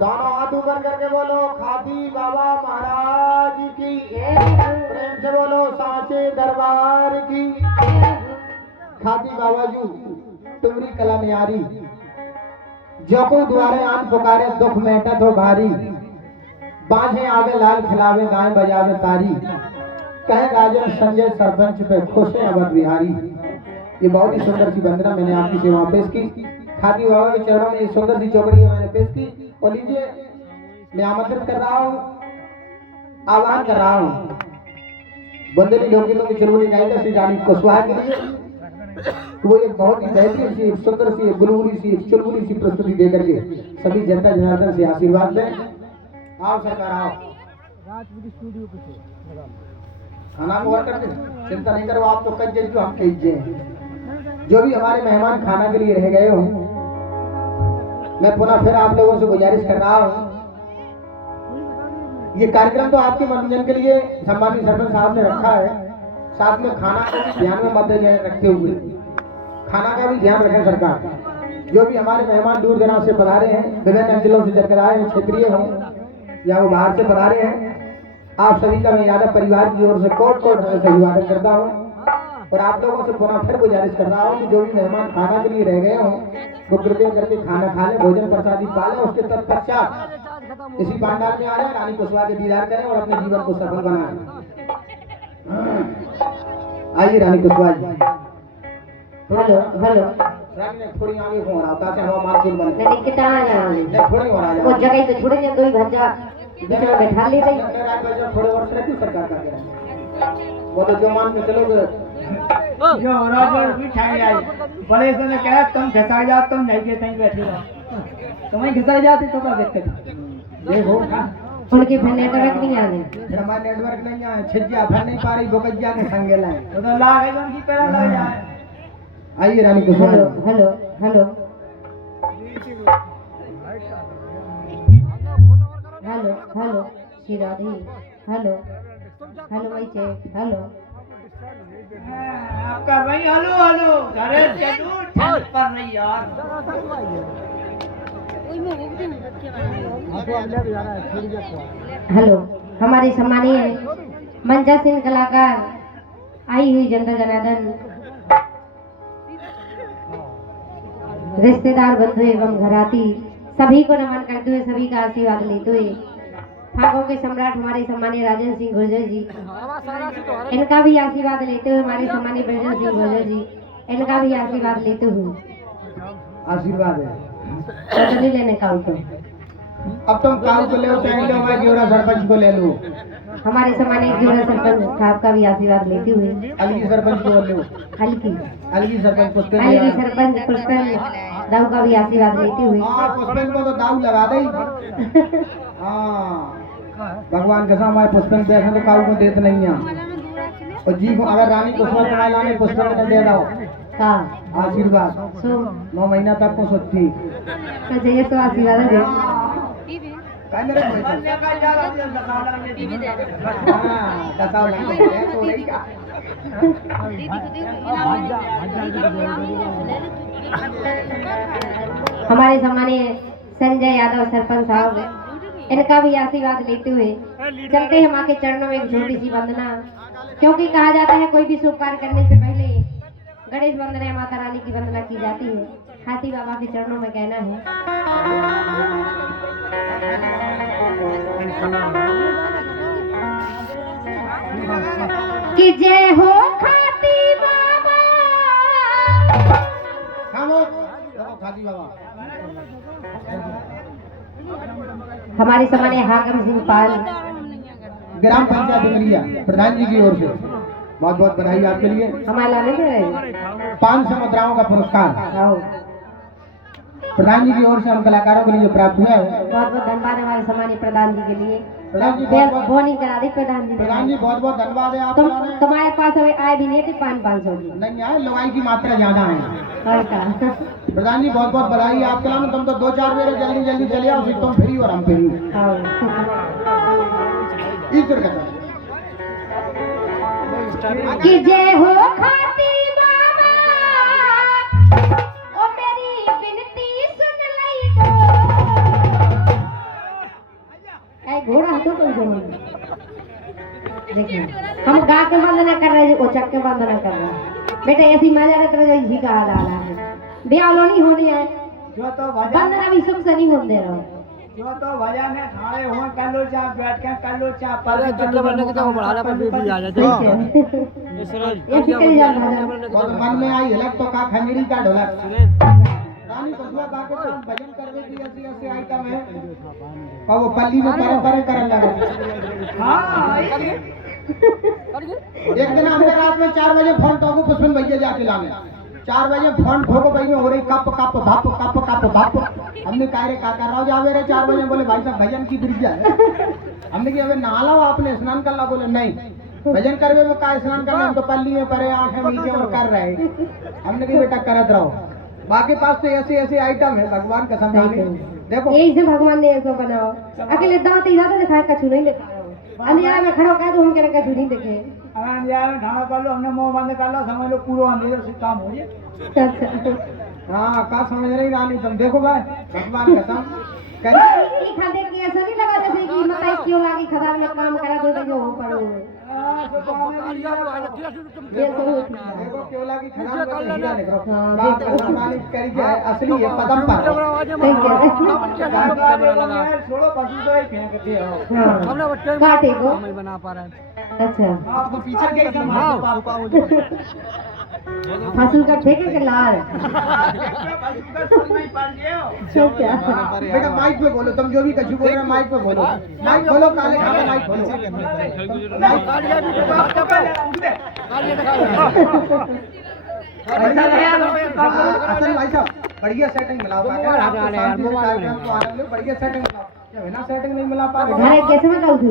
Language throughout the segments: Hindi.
दोनों हाथ ऊपर करके बोलो खादी बाबा महाराज की। प्रेम से बोलो सांचे दरबार की। खादी बाबा जू तुम्हारी कला न्यारी, जो को द्वारे आन पुकारे दुख मेटत हो भारी। बांझे आवे लाल खिलावे गाय बजावे तारी, कहे राजन संजय सरपंच पे खुश है अवध बिहारी। ये बहुत ही सुंदर सी वंदना मैंने आपकी सेवा पेश की। खादी बाबा के चरणों में ये सुंदर सी चौकड़ी मैंने पेश की। और लीजिए मैं आमंत्रित कर रहा हूँ, आह्वान कर रहा हूँ बंदेली लोकगीतों की चुलबुली गायिका श्री रानी कुशवाहा के लिए। तो वो एक बहुत ही बेहतरीन सी सुंदर सी बुलबुली सी चुलबुली सी प्रस्तुति देकर के सभी जनता जनार्दन से आशीर्वाद दें। आओ सरकार आओ, खाना को और करते चिंता नहीं करो, आप तो कज्जे जो हम कज्जे। जो भी हमारे मेहमान खाना के लिए रह गए हो, मैं पुनः फिर आप लोगों से गुजारिश कर रहा हूँ, ये कार्यक्रम तो आपके मनोरंजन के लिए सम्मानित सरपंच साहब ने रखा है, साथ में खाना को भी ध्यान में मद्देनजर रखते हुए खाना का भी ध्यान रखें सरकार। जो भी हमारे मेहमान दूर दराज से पधारे हैं, विभिन्न अंचलों से चलकर आए हैं, क्षेत्रीय हों या वो बाहर से पधारे हैं, आप सभी का मैं यादव परिवार की ओर से कोट कोट अभिवादन करता हूँ। और आप लोगों से पुनः फिर गुजारिश कर रहा हूँ कि जो भी मेहमान खाना के लिए रह गए हों वो कृपया करके खाना खा लें, भोजन प्रसादी पा लें। उसके तत्पश्चात इसी पंडाल में आ जाए, रानी कुशवाहा के दीदार करें और अपने जीवन को सफल बनाएं। आइए रानी कुशवाहा जी। हेलो हेलो थोड़ी आगे फोन रहा ताकि हम मानसून बने। नहीं कितना आ रहा है थोड़ी हो रहा है वो जगह पे छोड़े दो ही भज्जा बीच में बैठा ले रही थोड़े वर्ष रहती सरकार का क्या वो तो जो मान के चलोगे जो राजवर भी ठाई आई बड़े से ने कहा तुम घसा जा, तुम नहीं के सही बैठे रहो, तुम्हें घसाई जाती तो क्या दिक्कत ये हो ना। उनके फिर नेटवर्क नहीं आ रहे, हमारे नेटवर्क नहीं आए, छिज्जा भर नहीं पा रही, बोकज्जा के संगे लाए तो लागे उनकी पैर लग जाए। आइए Rani Kushwaha. Hello hello hello hello hello Shri Radhe hello hello भाई चेक हेलो कर रही हेलो हेलो घरे चलो ठंड पर नहीं यार। हेलो हमारे सम्मानीय मंचासीन कलाकार आई हुई जनता जनार्दन रिश्तेदार बंधु एवं घराती सभी को नमन करते हुए सभी का आशीर्वाद लेते हुए फागों के सम्राट हमारे सम्मानीय राजन सिंह गुर्जर जी, इनका भी आशीर्वाद लेते हुए हमारे सम्मानीय ब्रजन सिंह गुर्जर जी, इनका भी आशीर्वाद लेते हुए आशीर्वाद है तो नहीं लेने का तो अब तुम काऊ को ले लो, चाहे तो मैं जोड़ा सरपंच को ले लूं। हमारे सम्मानीय जोड़ा सरपंच साहब का भी आशीर्वाद लेते हुए अलगी सरपंच को ले लो, हल्की अलगी सरपंच पुष्पेंद्र हल्की सरपंच पुष्पेंद्र दाऊ का भी आशीर्वाद लेते हुए पुष्पेंद्र को तो दाऊ लगा दे। हाँ भगवान कसम हमारे पुष्पेंद्र पैसा तो काऊ को देते नहीं है। और जी को अगर रानी कुशवाहा को लाने पुष्पेंद्र ने दे दो का आशीर्वाद सो 9 महीना तक को सोची तो ये तो आशीर्वाद है काय मेरे हमारे सम्मानीय संजय यादव सरपंच साहब, इनका भी आशीर्वाद लेते हुए चलते हैं माँ के चरणों में एक छोटी सी वंदना, क्योंकि कहा जाता है कोई भी शुभ कार्य करने से पहले गणेश वंदना या माता रानी की वंदना की जाती है। हाथी बाबा के चरणों में कहना है कि जय हो खाती बाबा। खाती बाबा हमारे सम्मानीय हाकिम सिंह पाल ग्राम पंचायत डुमरिया प्रधान जी की ओर से बहुत बहुत बधाई आपके लिए। हमारे लाने दे रहे 500 मुद्राओं का पुरस्कार आओ। प्रधान जी की ओर से हम कलाकारों के लिए प्राप्त हुआ है। बहुत बहुत धन्यवाद हमारे सम्मानीय प्रधान जी के लिए। प्रधान जी बोनी करा दी प्रधान जी बहुत बहुत धन्यवाद है आपको। तुम्हारे पास अभी आए भी नहीं थे 500 की नहीं आए, लुगाई की मात्रा ज्यादा है। और का प्रधान जी बहुत बहुत बधाई है आपके नाम। तुम तो 2-4 मेरे जल्दी जल्दी चले आओ, फिर तुम फ्री और हम फ्री। ईश्वर का कि जय हो खाती बाबा, ओ मेरी विनती सुन लई गो। देखिए हम गा के वंदना कर रहे हैं, वो चक के वंदना कर रहे हैं। बेटा ऐसी मजा रहता है इसी का हाल है। ब्याह नहीं होनी है, जो तो भजन वंदना भी सुख से नहीं होने रहो। जो तो भजन है ठाड़े हो कर लो चाहे बैठ के कर लो चाहे पर चक्के बनने के तो बढ़ाना पर भी आ जाते ठीक है ये फिक्र जा रहा और मन में आई हिलक तो का खंजरी का ढोलक रानी कसुआ गा के तो भजन करवे की ऐसी ऐसी आइटम है और वो पल्ली में पर करने लगा। हां एक दिन हमने रात में 4 बजे फोन टोको पुष्पन भैया जाके लाने 4 बजे फोन ठोको भाई में हो रही कप कप भप कप कप भप। हमने कहा रे का कर रहा हो जावे रे 4 बजे बोले भाई साहब भजन की बिरजा है। हमने कहा अबे नहा लो आपने स्नान कर ला बोले नहीं भजन करवे में का स्नान करना हम तो पल्ली में परे आंखें नीचे और कर रहे। हमने कहा बेटा करत रहो बाकी पास तो ऐसी ऐसी आइटम है भगवान का संभाली देखो यही से भगवान ने ऐसा बनाओ। अकेले दांत ही ज्यादा दिखाए कछु नहीं दिखाओ। अंधेरा में खड़ो कह तो हम कह कछु नहीं दिखे। अन यार ढाना कर लो हमने मुंह बंद कर लो समझ लो पूरा अंधेरे से काम हो जाए। अच्छा हाँ का समझ रही रानी तुम देखो भाई भगवान कसम करे ये खाते कि ऐसा नहीं लगा जैसे कि मताई क्यों लागी खदान में काम करा दो जो हो पड़ो हुए ये तो होती है। देखो क्यों लगी खराब कर हीरा लिख रहा बाप का सम्मान करी जाए असली है पदम पर छोड़ो पशु तो ही फेंकते हो। हाँ काटे को बना पा रहे हैं। अच्छा आपको पीछे के समान फसल का ठेके के लाल सो क्या बेटा माइक पे बोलो तुम जो भी कछु बोल रहे हो माइक पे बोलो माइक खोलो काले खाने माइक खोलो असल भाई साहब बढ़िया सेटिंग मिलाओ बढ़िया सेटिंग मिलाओ बिना सेटिंग नहीं मिला पा रहे घरे कैसे में कल थी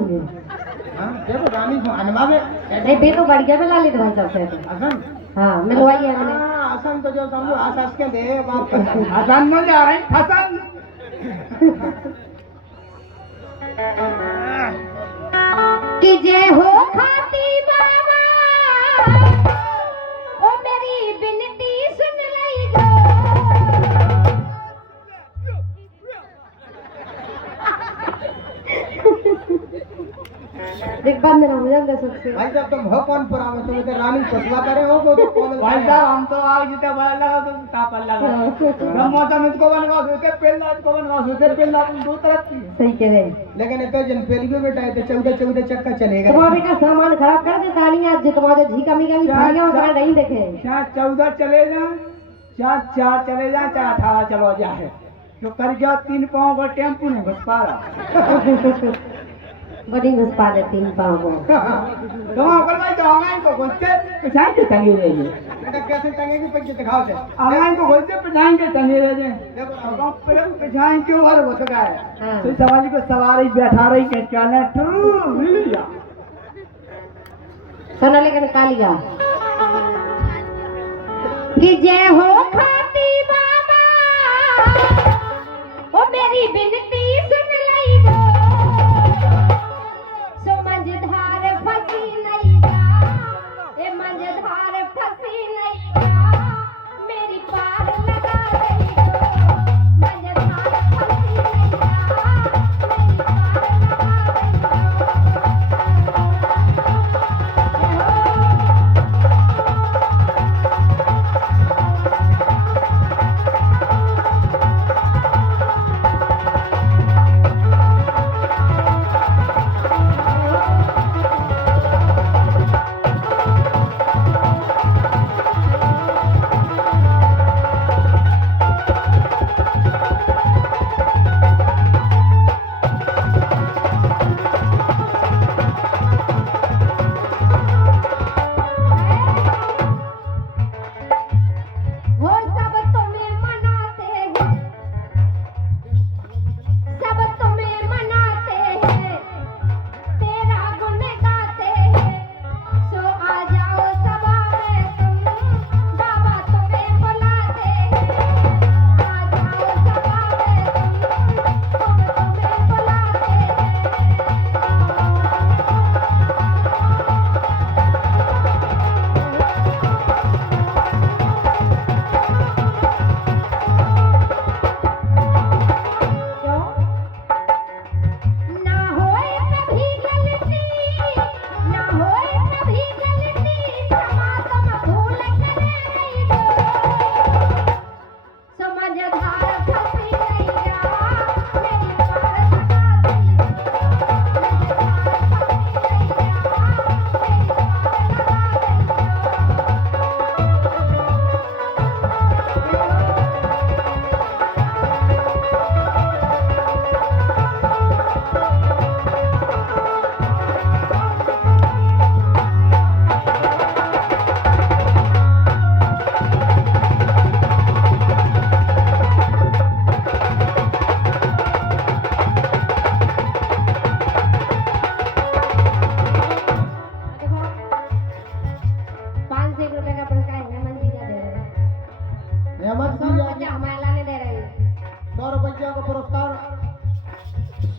देखो रानी हनुमा में नहीं बे तो बढ़िया में ला ली तो भाई साहब से असन हाँ मिलवाई है मैंने असन तो जो समझो आस के दे बात हसन में जा रहे हैं हसन कि जय हो खाती बाबा ओ मेरी बिनती सुन लई गो देख बंद ना हो जाएगा सबसे भाई साहब तुम हो कौन पुराने तुम इधर रानी कसवा करे हो तो कौन भाई साहब हम तो आग जितना बड़ा लगा तो तापल लगा हम मौसम इसको बनवा सोते पेल्ला इसको बनवा सोते पेल्ला दो तरफ की सही कह रहे लेकिन इतना जन पेलियो बेटा है तो 14 चक्का चलेगा तुम्हारे का सामान खराब कर दे तालियां आज तुम्हारे झीका मी का भी थालियां वगैरह नहीं देखे चाहे 14 चले जाए चाहे 4 चले जाए चाहे 18 चलो जाए जो कर गया 3 पाँव का टेम्पू नहीं घुस पा रहा बड़ी घुस पा दे 3 पाँव को तो अगर भाई तो ऑनलाइन को घुसते पिछाएं के टंगे रहे बेटा कैसे टंगेगी पंजे दिखाओ से ऑनलाइन को घुसते पिछाएं के टंगे रहे देखो अब पर पिछाएं क्यों हर घुस गए हाँ। तो सवारी को सवारी बैठा रही के चले टू मिलिया सुना लेकिन कालिया कि जय हो खाती बाबा ओ मेरी बिनती सुन लई गो सो मंझधार फसी नहीं जा ए मंझधार फसी नहीं जा मेरी पार लगा दई गो मंझधार फसी नहीं जा मेरी पार लगा दई गो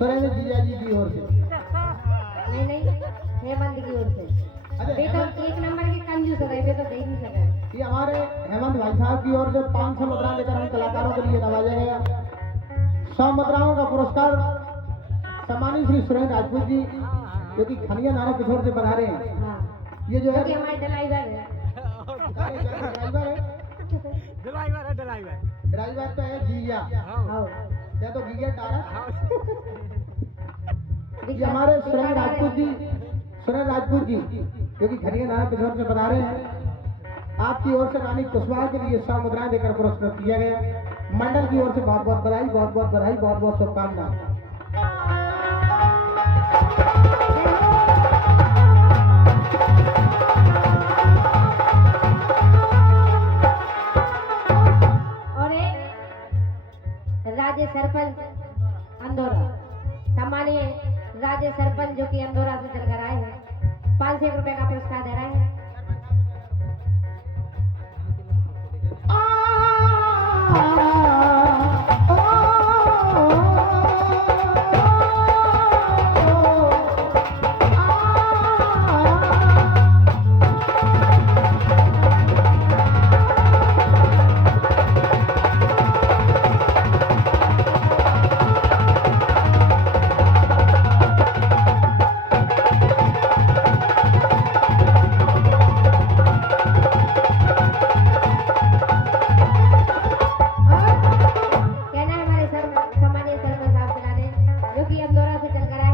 सुरेंद्र जीजा जी की ओर से। नहीं नहीं, हेमंत की ओर से। अच्छा, वे तो एक नंबर के कंजूस है, वे तो दे ही नहीं सके। ये हमारे हेमंत भाई साहब की ओर से 500 मुद्रा लेकर हम कलाकारों के लिए नवाजा गया। 100 मुद्राओं का पुरस्कार सम्मानित श्री सुरेंद्र राजपूत जी, जो कि खनिया नाना किशोर से बना रहे हैं। हाँ, ये जो है क्योंकि हमारे ड्राइवर है। ड्राइवर है, ड्राइवर है ड्राइवर। ड्राइवर तो है जीजा, हाँ। या तो गियर डारा। ये हमारे सुरेंद्र राजपूत जी, सुरेंद्र राजपूत जी, जो कि खनिया नाना किशोर से बना रहे हैं। आपकी ओर से रानी कुशवाहा के लिए 100 मुद्राएं देकर पुरस्कृत किया गया। मंडल की ओर से बहुत बहुत बधाई, बहुत बहुत बधाई, बहुत बहुत शुभकामनाएं। और एक राज्य सरपंच अंदौरा, सम्मानीय राज्य सरपंच जो कि अंदौरा से चलकर आए हैं, 500 रुपए का पुरस्कार दे रहे हैं। कहना है हमारे सम्मानीय सरपंच साहब जो कि अंदौरा से चलकर आए